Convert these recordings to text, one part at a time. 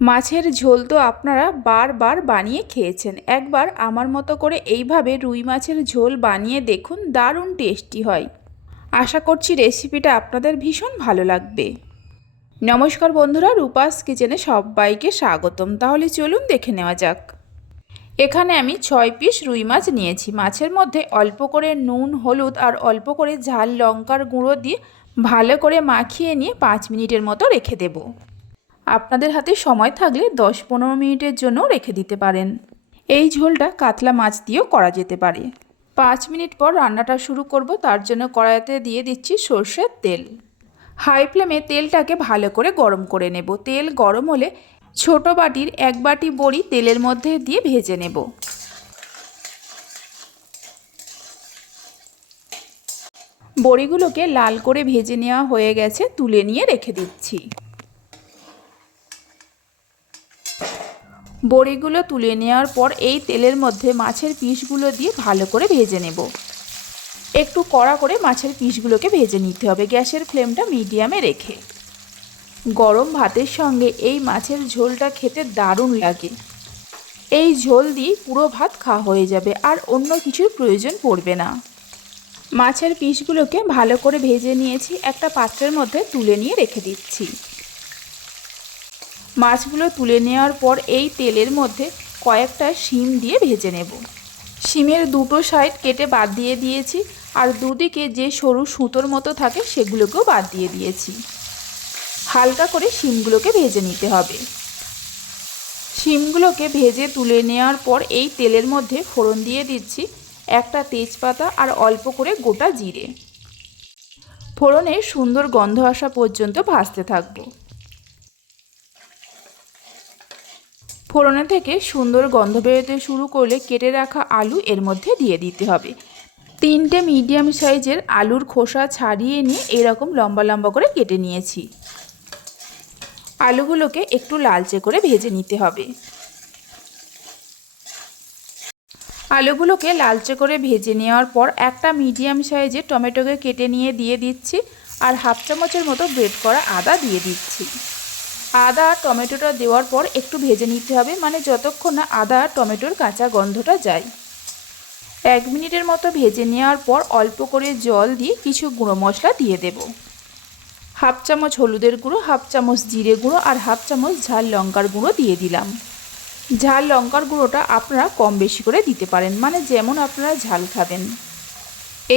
মাছের ঝোল তো আপনারা বারবার বানিয়ে খেয়েছেন। একবার আমার মতো করে এইভাবে রুই মাছের ঝোল বানিয়ে দেখুন, দারুণ টেস্টি হয়। আশা করছি রেসিপিটা আপনাদের ভীষণ ভালো লাগবে। নমস্কার বন্ধুরা, রূপাস কিচেনে সবাইকে স্বাগতম। তাহলে চলুন দেখে নেওয়া যাক। এখানে আমি ছয় পিস রুই মাছ নিয়েছি। মাছের মধ্যে অল্প করে নুন, হলুদ আর অল্প করে ঝাল লঙ্কার গুঁড়ো দিয়ে ভালো করে মাখিয়ে নিয়ে পাঁচ মিনিটের মতো রেখে দেব। আপনাদের হাতে সময় থাকলে দশ পনেরো মিনিটের জন্য রেখে দিতে পারেন। এই ঝোলটা কাতলা মাছ দিয়েও করা যেতে পারে। পাঁচ মিনিট পর রান্নাটা শুরু করব, তার জন্য কড়াইতে দিয়ে দিচ্ছি সর্ষের তেল। হাই ফ্লেমে তেলটাকে ভালো করে গরম করে নেব। তেল গরম হলে ছোট বাটির এক বাটি বড়ি তেলের মধ্যে দিয়ে ভেজে নেব। বড়িগুলোকে লাল করে ভেজে নেওয়া হয়ে গেছে, তুলে নিয়ে রেখে দিচ্ছি। বড়িগুলো তুলে নেওয়ার পর এই তেলের মধ্যে মাছের পিসগুলো দিয়ে ভালো করে ভেজে নেব। একটু কড়া করে মাছের পিসগুলোকে ভেজে নিতে হবে গ্যাসের ফ্লেমটা মিডিয়ামে রেখে। গরম ভাতের সঙ্গে এই মাছের ঝোলটা খেতে দারুণ লাগে। এই ঝোল দিয়ে পুরো ভাত খাওয়া হয়ে যাবে আর অন্য কিছুর প্রয়োজন পড়বে না। মাছের পিসগুলোকে ভালো করে ভেজে নিয়েছি, একটা পাত্রের মধ্যে তুলে নিয়ে রেখে দিচ্ছি। মাছগুলো তুলে নেওয়ার পর এই তেলের মধ্যে কয়েকটা শিম দিয়ে ভেজে নেব। শিমের দুটো সাইড কেটে বাদ দিয়ে দিয়েছি আর দুদিকে যে সরু সুতোর মতো থাকে সেগুলোকেও বাদ দিয়ে দিয়েছি। হালকা করে শিমগুলোকে ভেজে নিতে হবে। শিমগুলোকে ভেজে তুলে নেওয়ার পর এই তেলের মধ্যে ফোড়ন দিয়ে দিচ্ছি একটা তেজপাতা আর অল্প করে গোটা জিরে। ফোড়নে সুন্দর গন্ধ আসা পর্যন্ত ভাজতে থাকব। ফোড়নে থেকে সুন্দর গন্ধ বেরোতে শুরু করলে কেটে রাখা আলু এর মধ্যে দিয়ে দিতে হবে। তিনটে মিডিয়াম সাইজের আলুর খোসা ছাড়িয়ে নিয়ে এরকম লম্বা লম্বা করে কেটে নিয়েছি। আলুগুলোকে একটু লালচে করে ভেজে নিতে হবে। আলুগুলোকে লালচে করে ভেজে নেওয়ার পর একটা মিডিয়াম সাইজের টমেটোকে কেটে নিয়ে দিয়ে দিচ্ছি আর হাফ চামচের মতো ব্রেড করা আদা দিয়ে দিচ্ছি। আদা টমেটোটা দেওয়ার পর একটু ভেজে নিতে হবে মানে যতক্ষণ না আদা টমেটোর কাঁচা গন্ধটা যায়। এক মিনিটের মতো ভেজে নেওয়ার পর অল্প করে জল দিয়ে কিছু গুঁড়ো মশলা দিয়ে দেব। হাফ চামচ হলুদের গুঁড়ো, হাফ চামচ জিরে গুঁড়ো আর হাফ চামচ ঝাল লঙ্কার গুঁড়ো দিয়ে দিলাম। ঝাল লঙ্কার গুঁড়োটা আপনারা কম বেশি করে দিতে পারেন মানে যেমন আপনারা ঝাল খাবেন।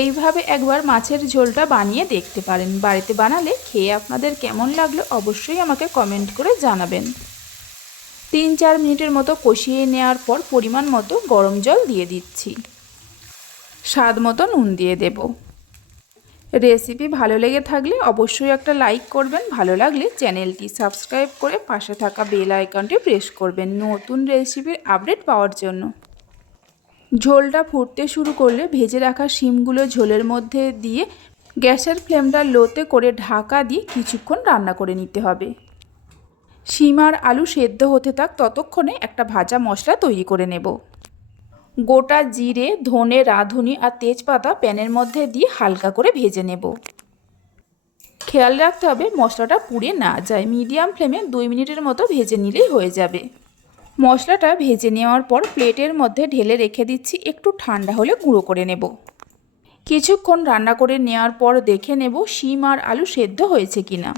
এইভাবে একবার মাছের ঝোলটা বানিয়ে দেখতে পারেন। বাড়িতে বানালে খেয়ে আপনাদের কেমন লাগল অবশ্যই আমাকে কমেন্ট করে জানাবেন। তিন চার মিনিটের মতো কষিয়ে নেওয়ার পর পরিমাণ মতো গরম জল দিয়ে দিচ্ছি। স্বাদ মতো নুন দিয়ে দেব। রেসিপি ভালো লেগে থাকলে অবশ্যই একটা লাইক করবেন, ভালো লাগলে চ্যানেলটি সাবস্ক্রাইব করে পাশে থাকা বেল আইকনটি প্রেস করবেন নতুন রেসিপির আপডেট পাওয়ার জন্য। ঝোলটা ফুটতে শুরু করলে ভেজে রাখা শিমগুলো ঝোলের মধ্যে দিয়ে গ্যাসের ফ্লেমটা লোতে করে ঢাকা দিয়ে কিছুক্ষণ রান্না করে নিতে হবে। শিম আর আলু সেদ্ধ হতে থাক ততক্ষণে একটা ভাজা মশলা তৈরি করে নেব। গোটা জিরে, ধনে, রাঁধুনি আর তেজপাতা প্যানের মধ্যে দিয়ে হালকা করে ভেজে নেব। খেয়াল রাখতে হবে মশলাটা পুড়ে না যায়। মিডিয়াম ফ্লেমে দুই মিনিটের মতো ভেজে নিলেই হয়ে যাবে। মশলাটা ভেজে নেওয়ার পর প্লেটের মধ্যে ঢেলে রেখে দিচ্ছি, একটু ঠান্ডা হলে গুঁড়ো করে নেব। কিছুক্ষণ রান্না করে নেওয়ার পর দেখে নেব শিম আর আলু সেদ্ধ হয়েছে কিনা।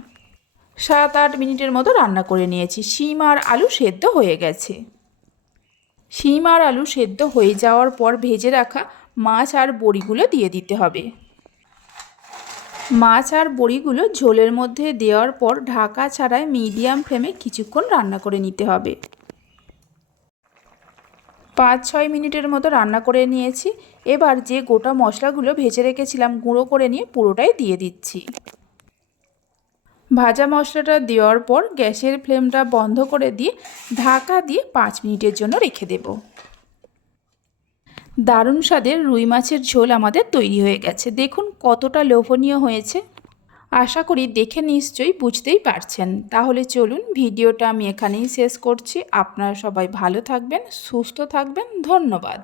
সাত আট মিনিটের মতো রান্না করে নিয়েছি, শিম আর আলু সেদ্ধ হয়ে গেছে। শিম আর আলু সেদ্ধ হয়ে যাওয়ার পর ভেজে রাখা মাছ আর বড়িগুলো দিয়ে দিতে হবে। মাছ আর বড়িগুলো ঝোলের মধ্যে দেওয়ার পর ঢাকা ছাড়াই মিডিয়াম ফ্লেমে কিছুক্ষণ রান্না করে নিতে হবে। পাঁচ ছয় মিনিটের মতো রান্না করে নিয়েছি। এবার যে গোটা মশলাগুলো ভেজে রেখেছিলাম, গুঁড়ো করে নিয়ে পুরোটাই দিয়ে দিচ্ছি। ভাজা মশলাটা দেওয়ার পর গ্যাসের ফ্লেমটা বন্ধ করে দিয়ে ঢাকা দিয়ে পাঁচ মিনিটের জন্য রেখে দেব। দারুণ স্বাদের রুই মাছের ঝোল আমাদের তৈরি হয়ে গেছে। দেখুন কতটা লোভনীয় হয়েছে। আশা করি দেখে নিশ্চয়ই বুঝতেই পারছেন। তাহলে চলুন ভিডিওটা আমি এখানেই শেষ করছি। আপনারা সবাই ভালো থাকবেন, সুস্থ থাকবেন। ধন্যবাদ।